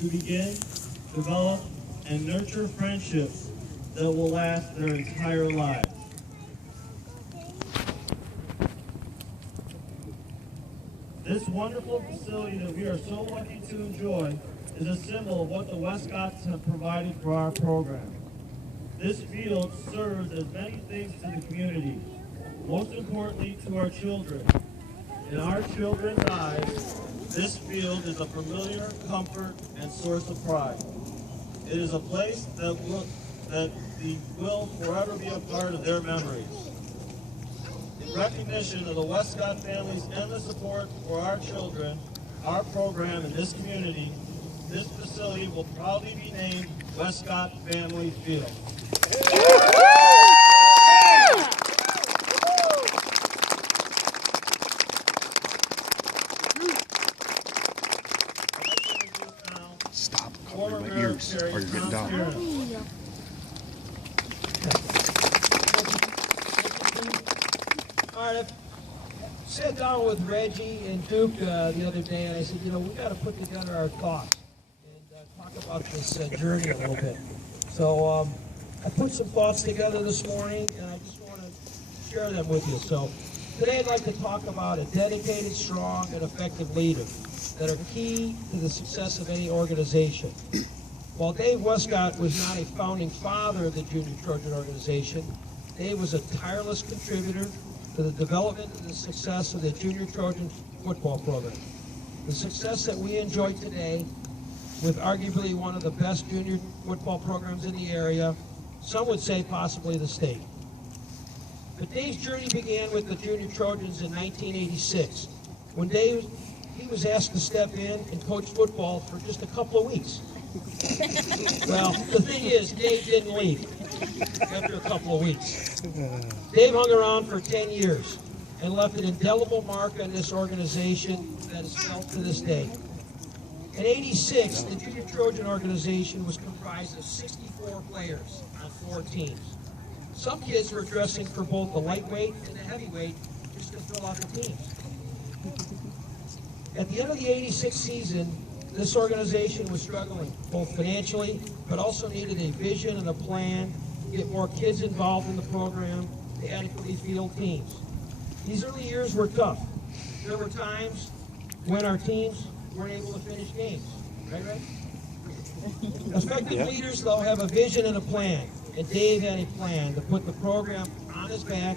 to begin, develop, and nurture friendships that will last their entire lives. This wonderful facility that we are so lucky to enjoy is a symbol of what the Wescotts have provided for our program. This field serves as many things to the community, most importantly to our children. In our children's eyes, this field is a familiar comfort and source of pride. It is a place that will forever be a part of their memories. In recognition of the Wescott family's endless support for our children, our program in this community, this facility will proudly be named Wescott Family Field. Stop covering my ears or you're getting down. All right, I sat down with Reggie and Duke the other day, and I said, you know, we got to put together our thoughts and talk about this journey a little bit. So I put some thoughts together this morning, and I just want to share them with you. So today I'd like to talk about a dedicated, strong, and effective leader that are key to the success of any organization. While Dave Wescott was not a founding father of the Junior Trojan organization, Dave was a tireless contributor to the development and the success of the Junior Trojan football program. The success that we enjoy today, with arguably one of the best junior football programs in the area, some would say possibly the state. But Dave's journey began with the Junior Trojans in 1986, when he was asked to step in and coach football for just a couple of weeks. Well, the thing is, Dave didn't leave after a couple of weeks. Dave hung around for 10 years and left an indelible mark on this organization that is felt to this day. In '86, the Junior Trojan organization was comprised of 64 players on 4 teams. Some kids were dressing for both the lightweight and the heavyweight just to fill out the teams. At the end of the '86 season, this organization was struggling, both financially, but also needed a vision and a plan to get more kids involved in the program to adequately field teams. These early years were tough. There were times when our teams weren't able to finish games, right? Effective leaders, though, have a vision and a plan, and Dave had a plan to put the program on his back,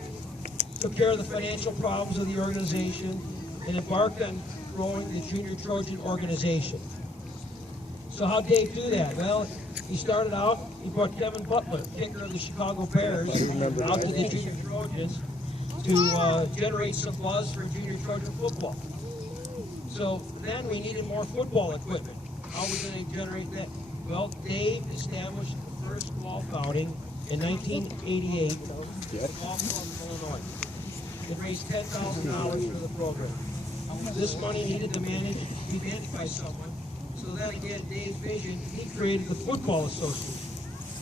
took care of the financial problems of the organization, and embarked on growing the Junior Trojan organization. So how'd Dave do that? Well, he started out, he brought Kevin Butler, kicker of the Chicago Bears, out to the Junior Trojans to generate some buzz for Junior Trojan football. So then we needed more football equipment. How are we going to generate that? Well, Dave established the first golf outing in 1988 at the Golf Club of Illinois. It raised $10,000 for the program. This money needed to be managed by someone. So then again, Dave's vision, he created the Football Association.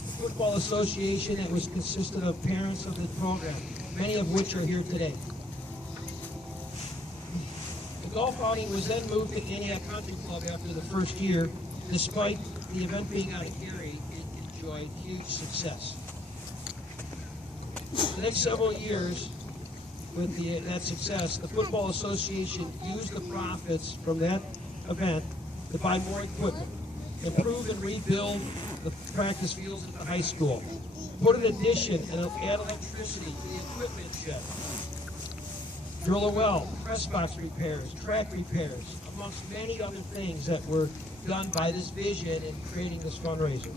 The Football Association that was consisted of parents of the program, many of which are here today. The golf outing was then moved to Antioch Country Club after the first year. Despite the event being out of Gary, it enjoyed huge success. The next several years, with that success, the Football Association used the profits from that event to buy more equipment, improve and rebuild the practice fields at the high school, put an addition and add electricity to the equipment shed, drill a well, press box repairs, track repairs, amongst many other things that were done by this vision in creating this fundraiser.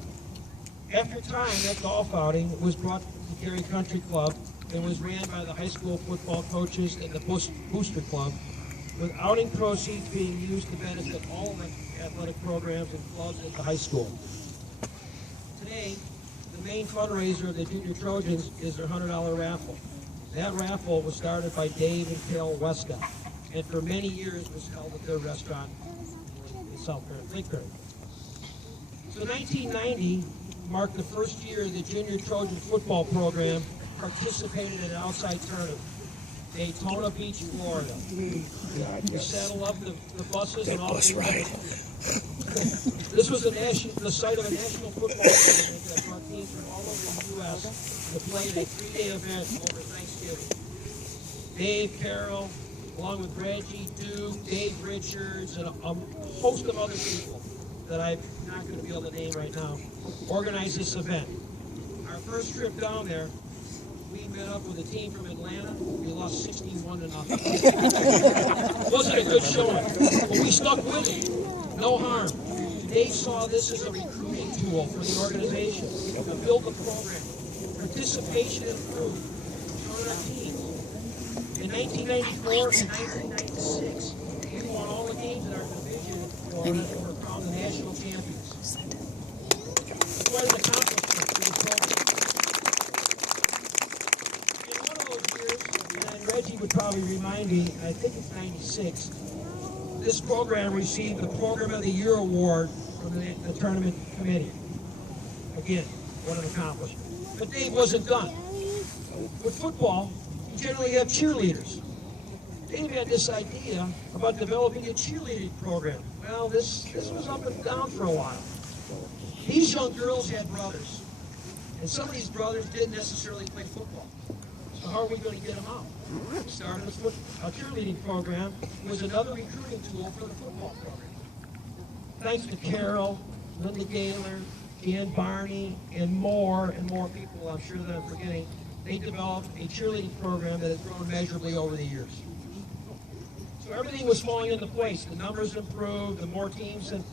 After time, that golf outing was brought to Gary Country Club and was ran by the high school football coaches and the Booster Club, with outing proceeds being used to benefit all of the athletic programs and clubs at the high school. Today, the main fundraiser of the Junior Trojans is their $100 raffle. That raffle was started by Dave and Carol Wescott, and for many years was held at their restaurant in South Carolina. So 1990 marked the first year the Junior Trojan football program participated in an outside tournament. Daytona Beach, Florida. We saddle up the buses and all. Bus ride. This This was the site of a national football tournament that brought teams from all over the U.S. to play in a 3-day event over Thanksgiving. Dave Carroll, along with Reggie, Duke, Dave Richards, and a host of other people that I'm not going to be able to name right now, organized this event. Our first trip down there, we met up with a team from Atlanta. We lost 61-0. It wasn't a good showing, but we stuck with it. No harm. They saw this as a recruiting tool for the organization to build the program. Participation improved. So did our teams. In 1994 and 1996, we won all the games in our division and were crowned the national champions. It's quite an accomplishment for the program. In one of those years, and Reggie would probably remind me, I think it's 96, this program received the Program of the Year award from the tournament committee. Again, what an accomplishment. But Dave wasn't done. With football, you generally have cheerleaders. Dave had this idea about developing a cheerleading program. Well, this was up and down for a while. These young girls had brothers, and some of these brothers didn't necessarily play football. So how are we going to get them out? We started a cheerleading program. It was another recruiting tool for the football program. Thanks to Carol, Linda Gaylor, Dan Barney, and more people I'm sure that I'm forgetting, they developed a cheerleading program that has grown measurably over the years. So everything was falling into place. The numbers improved, the more teams and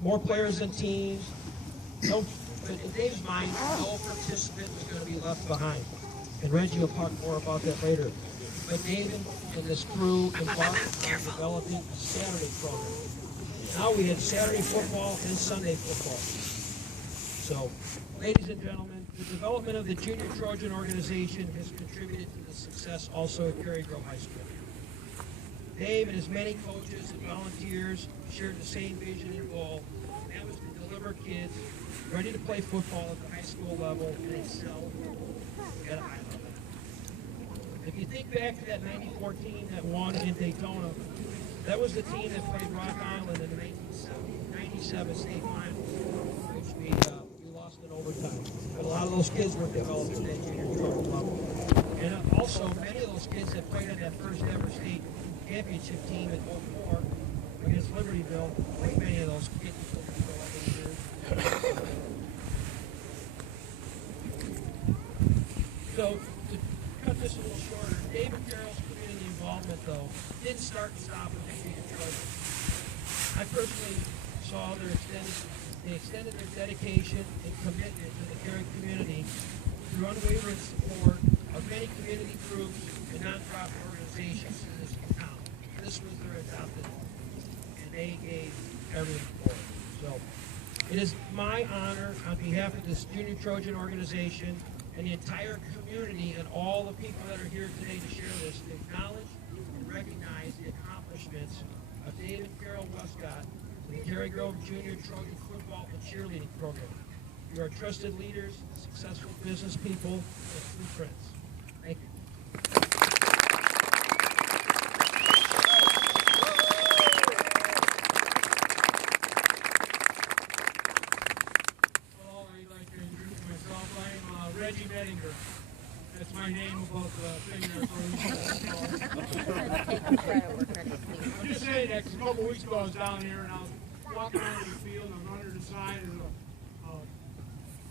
more players and teams. But in Dave's mind, no participant was going to be left behind. And Reggie will talk more about that later. But David and this crew embarked on developing a Saturday program. Now we had Saturday football and Sunday football. So, ladies and gentlemen, the development of the Junior Trojan organization has contributed to the success also at Cary Grove High School. Dave and his many coaches and volunteers shared the same vision and goal, and that was to deliver kids ready to play football at the high school level and excel at a high level. If you think back to that 94 team that won in Daytona, that was the team that played Rock Island in the 1997 state final, which we lost in overtime. But a lot of those kids were developed at that junior trophy level. And also, many of those kids that played on that first ever state championship team in 04 against Libertyville, I think many of those kids will go over the years. So, to cut this a little shorter, David Carroll's community involvement, though, didn't start and stop with the Junior Trojans. I personally saw they extended their dedication and commitment to the Cary community through unwavering support of many community groups and nonprofit organizations in this town. This was their adopted, and they gave everything for it. So, it is my honor on behalf of this Junior Trojan organization and the entire community and all the people that are here today to share this, to acknowledge and recognize the accomplishments of David Carroll Wescott and the Cary Grove Junior Trojan Football and Cheerleading Program. You are trusted leaders, successful business people, and true friends. Thank you. Well, I'd like to introduce myself. I'm Reggie Mettinger. That's my name above the thing there. I'm just saying that 'cause a couple weeks ago I was down here and I was walking around the field and I'm under the side of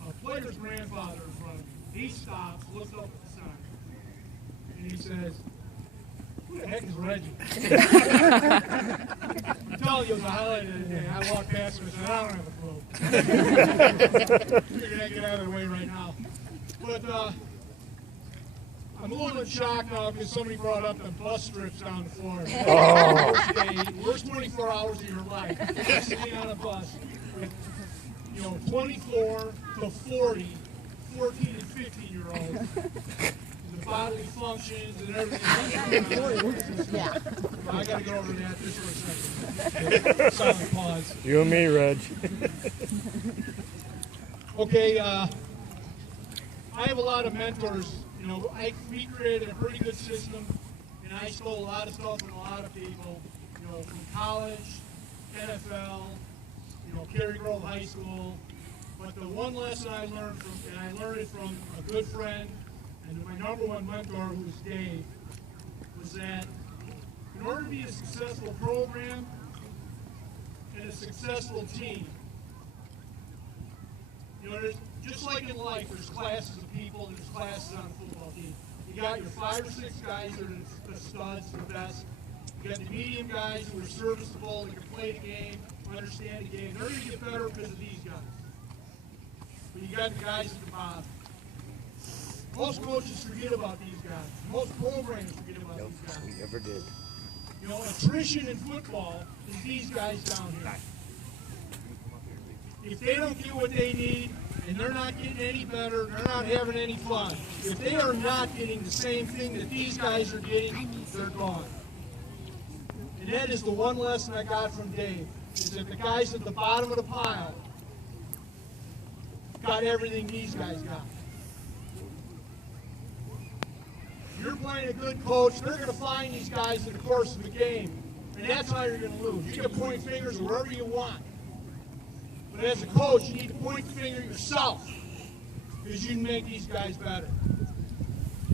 a player's grandfather in front of me. He stops, looks up at the sign, and he says, "Who the heck is Reggie?" I'm telling you, it was a highlight of the day. I walked past him and said, "I don't have a clue." Figured I'd get out of the way right now. But I'm a little bit shocked now because somebody brought up the bus strips down to Florida. Worst 24 hours of your life, sitting on a bus with, 24 to 40, 14 and 15-year-olds. The bodily functions and everything. Yeah. I got to go over that just for a second. Silent pause. You and me, Reg. Okay, I have a lot of mentors. We created a pretty good system, and I stole a lot of stuff from a lot of people, from college, NFL, Cary Grove High School. But the one lesson I learned and I learned it from a good friend and my number one mentor, who's Dave, was that in order to be a successful program and a successful team, there's, just like in life, there's classes of people, there's classes on a football team. You got your 5 or 6 guys that are the studs, the best. You got the medium guys who are serviceable, that can play the game, understand the game. They're going to get better because of these guys. But you got the guys at the bottom. Most coaches forget about these guys. Most programs forget about these guys. We never did. Attrition in football is these guys down here. If they don't get what they need, and they're not getting any better, they're not having any fun, if they are not getting the same thing that these guys are getting, they're gone. And that is the one lesson I got from Dave, is that the guys at the bottom of the pile got everything these guys got. If you're playing a good coach, they're going to find these guys in the course of the game, and that's how you're going to lose. You can point fingers wherever you want. But as a coach, you need to point the finger at yourself, because you can make these guys better.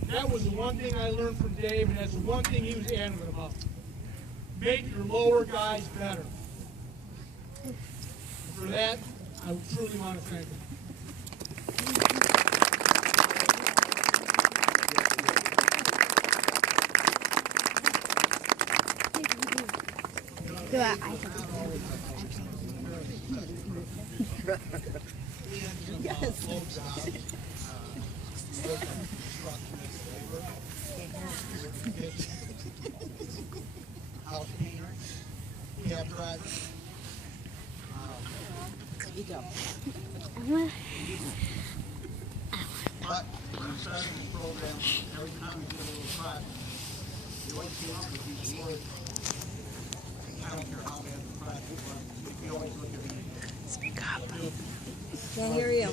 That was the one thing I learned from Dave, and that's the one thing he was adamant about. Make your lower guys better. And for that, I truly want to thank him. House painter, cab driver. But when we started this program, every time we did a little project, we always came up with these words. I don't care how bad the project was, we always look at me. Speak up. Can't hear you.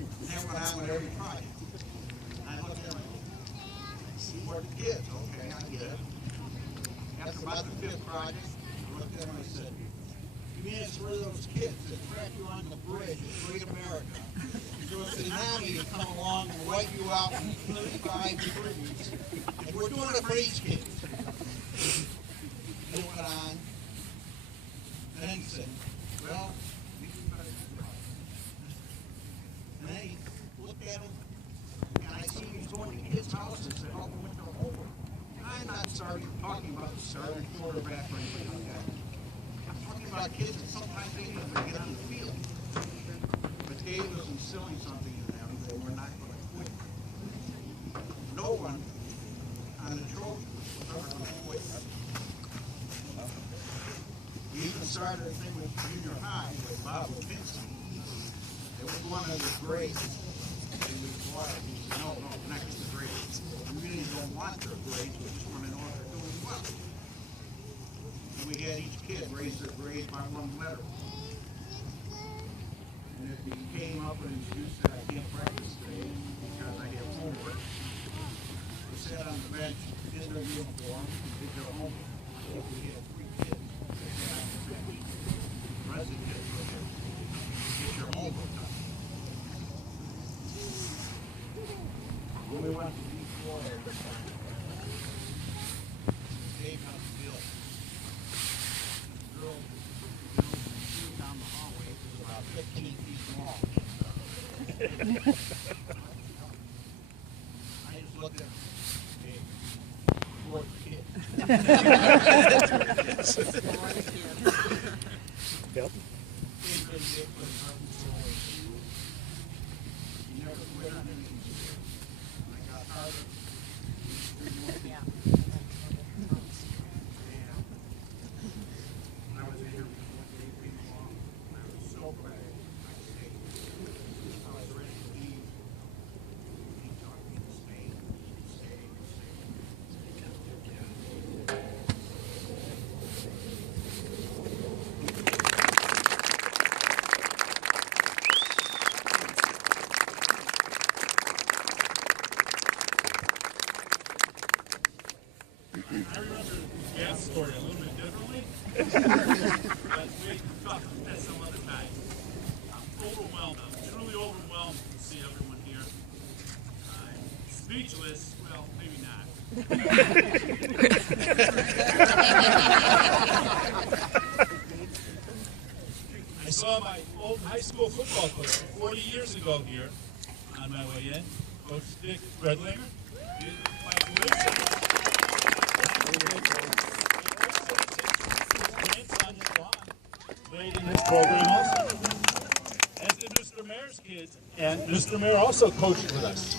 And when I'm with every project, I look at them, see where the kids, okay, I get it. After about the 5th project, I looked at them and I said, you mean it's where those kids that track you on the bridge at Great America? So a tsunami to come along and wipe you out in 35 degrees. And we're doing it for these kids. They went on. And then he said, well, we do better than that. And then he looked at him, and I see he's going to kids' houses to help them with their homework. I'm not talking about the starting quarterback or anything like that. I'm talking about kids that sometimes they need to get on the field. But Dave was instilling something in them that we're not going to quit. No one on the trophy was ever going to quit. We even started a thing with junior high with Bob Lipinski. It was one of the grades. And we fought it. He said, no, we're not getting the grades. We really don't want their grades. We just want to know if they're doing well. And we had each kid raise their grade by 1 letter. And if he came up and introduced that I can't practice today because I have homework, we sat on the bench, did their uniform, and did their homework. I think we had 3 kids that sat on the bench. The rest of the kids were there. Get your homework done. When we went to East Florida, Dave had a deal. The girl down the hallway was about 15 feet long. I just looked at him. Hey, poor kid. Yep. He never quit on anything. I got harder. Yeah. And I was in here for 8 weeks long, and I was so glad I stayed. I was ready to leave. He talked me to stay. that some other time. I'm overwhelmed. I'm truly overwhelmed to see everyone here. Speechless, well, maybe not. I saw my old high school football coach 40 years ago here on my way in, Coach Dick Redlinger. My grandson is Juan, played in this program also. As did Mr. Mayor's kids, and Mr. Mayor also coached with us.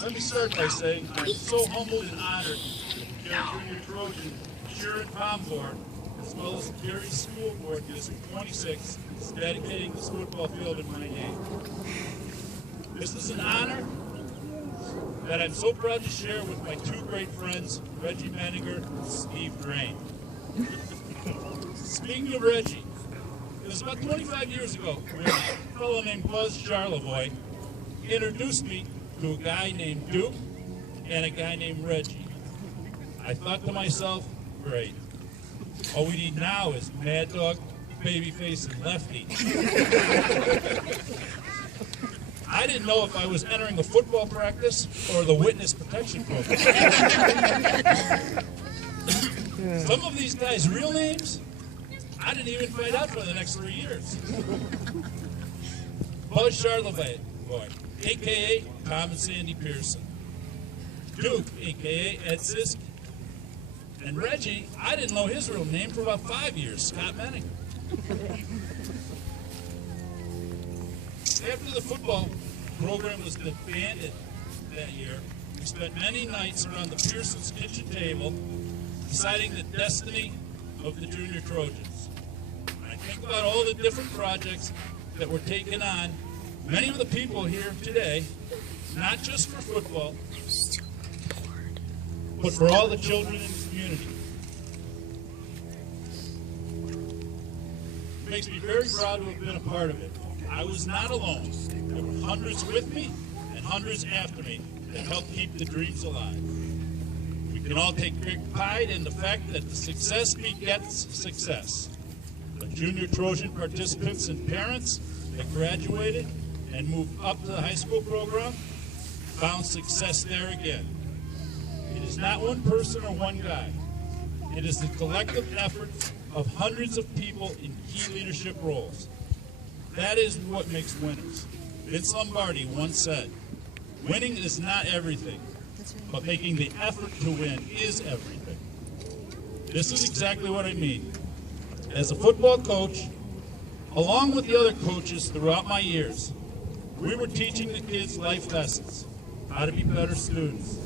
Let me start by saying I'm so humbled and honored that Gary Junior Trojan Sharon Palm Board, as well as Gary School Board District 26, is dedicating this football field in my name. This is an honor that I'm so proud to share with my two great friends, Reggie Menninger and Steve Drain. Speaking of Reggie, it was about 25 years ago when a fellow named Buzz Charlevoix introduced me to a guy named Duke and a guy named Reggie. I thought to myself, great. All we need now is Mad Dog, Babyface, and Lefty. I didn't know if I was entering a football practice or the witness protection program. Some of these guys' real names, I didn't even find out for the next 3 years. Buzz Charlevoix, a.k.a. Tom and Sandy Pearson. Duke, a.k.a. Ed Sisk. And Reggie, I didn't know his real name for about 5 years, Scott Menninger. After the football program was disbanded that year, we spent many nights around the Pearson's kitchen table deciding the destiny of the Junior Trojans. When I think about all the different projects that were taken on, many of the people here today, not just for football, but for all the children in the community. It makes me very proud to have been a part of it. I was not alone. There were hundreds with me and hundreds after me that helped keep the dreams alive. We can all take great pride in the fact that the success begets success. The Junior Trojan participants and parents that graduated and moved up to the high school program found success there again. It is not one person or one guy. It is the collective efforts of hundreds of people in key leadership roles. That is what makes winners. Vince Lombardi once said, winning is not everything, but making the effort to win is everything. This is exactly what I mean. As a football coach, along with the other coaches throughout my years, we were teaching the kids life lessons, how to be better students,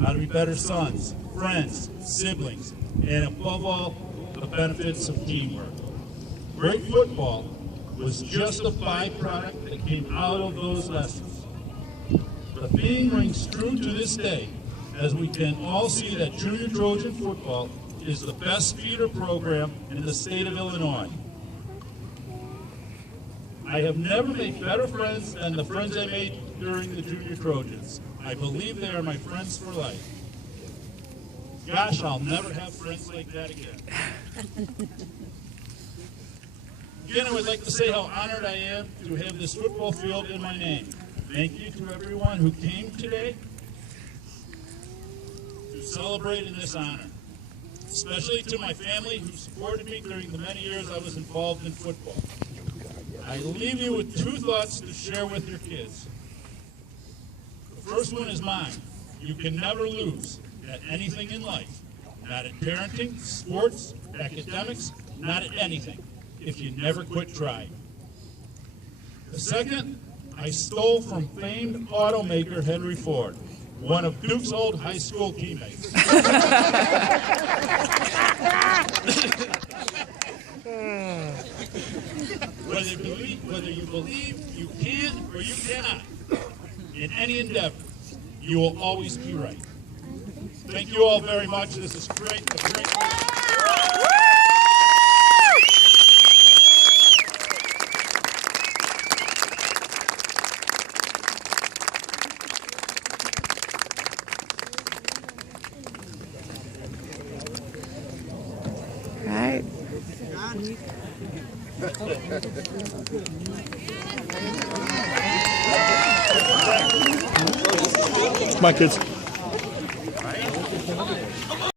how to be better sons, friends, siblings, and above all, the benefits of teamwork. Great football was just a byproduct that came out of those lessons. The theme rings true to this day, as we can all see that Junior Trojan football is the best feeder program in the state of Illinois. I have never made better friends than the friends I made during the Junior Trojans. I believe they are my friends for life. Gosh, I'll never have friends like that again. Again, I would like to say how honored I am to have this football field in my name. Thank you to everyone who came today to celebrate in this honor, especially to my family who supported me during the many years I was involved in football. I leave you with two thoughts to share with your kids. The first one is mine. You can never lose at anything in life. Not at parenting, sports, academics, not at anything, if you never quit trying. The second, I stole from famed automaker Henry Ford, one of Duke's old high school teammates. Whether you believe you can or you cannot, in any endeavor, you will always be right. Thank you all very much. This is great. A great All Come on, kids.